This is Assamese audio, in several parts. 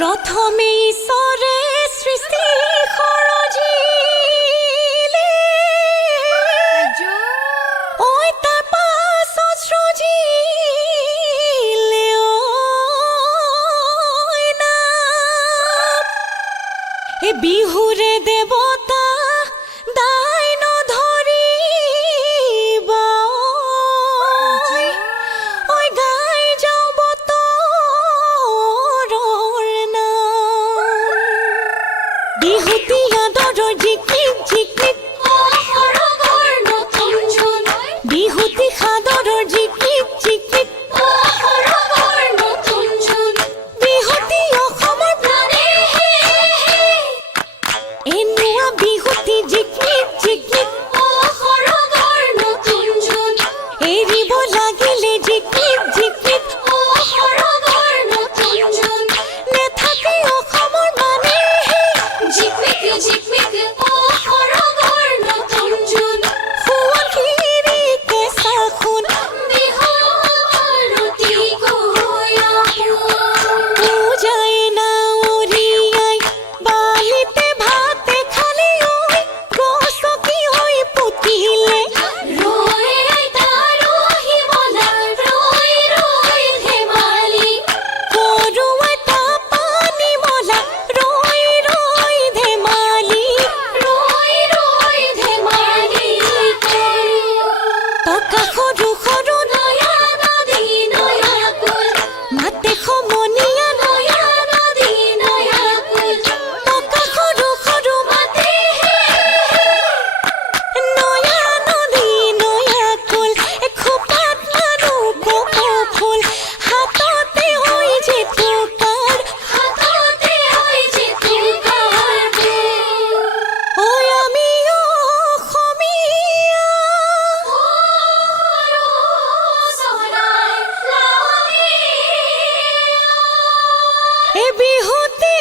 प्रथमे ईश्वरे सृष्टि खरजिले ओइ तार पाছত सृजिले ओइ नाम ए बिहुरे देवता दाइन धरिबा ओइ गाई যাও বতৰৰ নাম বিহুতি আদৰৰ জিকিক জিকিক সৰগৰ নতুন জোন বিহুতি সাদৰৰ জিকিক জিকিক সৰগৰ নতুন জোন বিহুতি অসমৰ প্ৰাণে এনুৱা বিহুতি জিকিক জিকিক সৰগৰ নতুন জোন এৰিব লাগিলে জিকিক জিকিক সৰগৰ নতুন জোন নেথাকে অসমৰ মানে জিকিক জিকিক সৰগৰ নতুন জোন সুৱখিৰি কেঁচা সোণ বিহুৰ মালতী গয়া পূজাই নাৱৰীয়াই বালিতে ভাতে খালি ঐ গছকি হৈ পুতিলে ৰৈ তাৰহি বলা ৰৈ ৰৈ ধেমালি কৰোৱাই পানী মলা ৰৈ ৰৈ ধেমালি টকা সৰু সৰু নয়া নদী নয়া কুল মাতে সমনীয়া নয়া নদী নয়া কুল টকা সৰু সৰু মাতে নয়া নদী নয়া কুল খোপাত মাৰো কপৌ ফুল হাততে হৈ যে তোকাৰ ঐ আমি অসমীয়া এ বিহুতে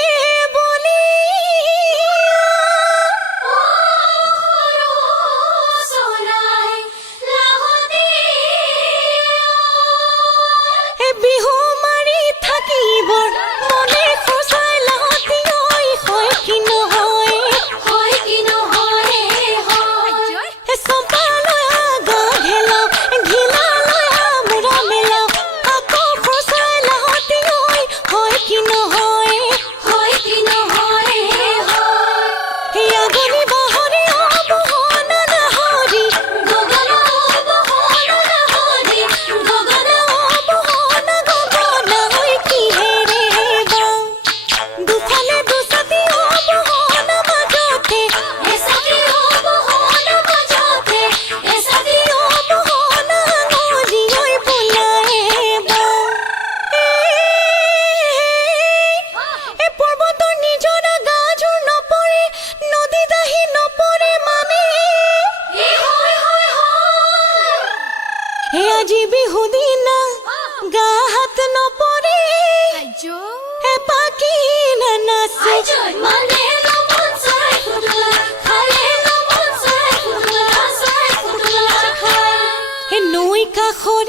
এ বিহু মাৰি থাকিবৰ মনে খোচাই লাহতি ঐ হয় কি নহয় এ চম্পালৈ আগা ঘেলাও ঘিলালৈ আমোৰা মেলাও আকৌ খোচাই লাহতি ঐ হয় কি নহয় এই আগলি বাহৰি অবহনা নাহৰি গগনা অবহনা ঐ কিহেৰে বাওঁ দুফালে দুছাতি অবহনা মাজতে এছাতি অবহনা আঙুলি ঐ বোলায়ে বাওঁ এ পৰ্বতৰ নিজৰা গাজোৰ নপৰে নদী দাহি নপৰে মানে এ আজি বিহু দিনা গা হাত নপৰে এ পাখি নানাচে এ নৈ কাষৰে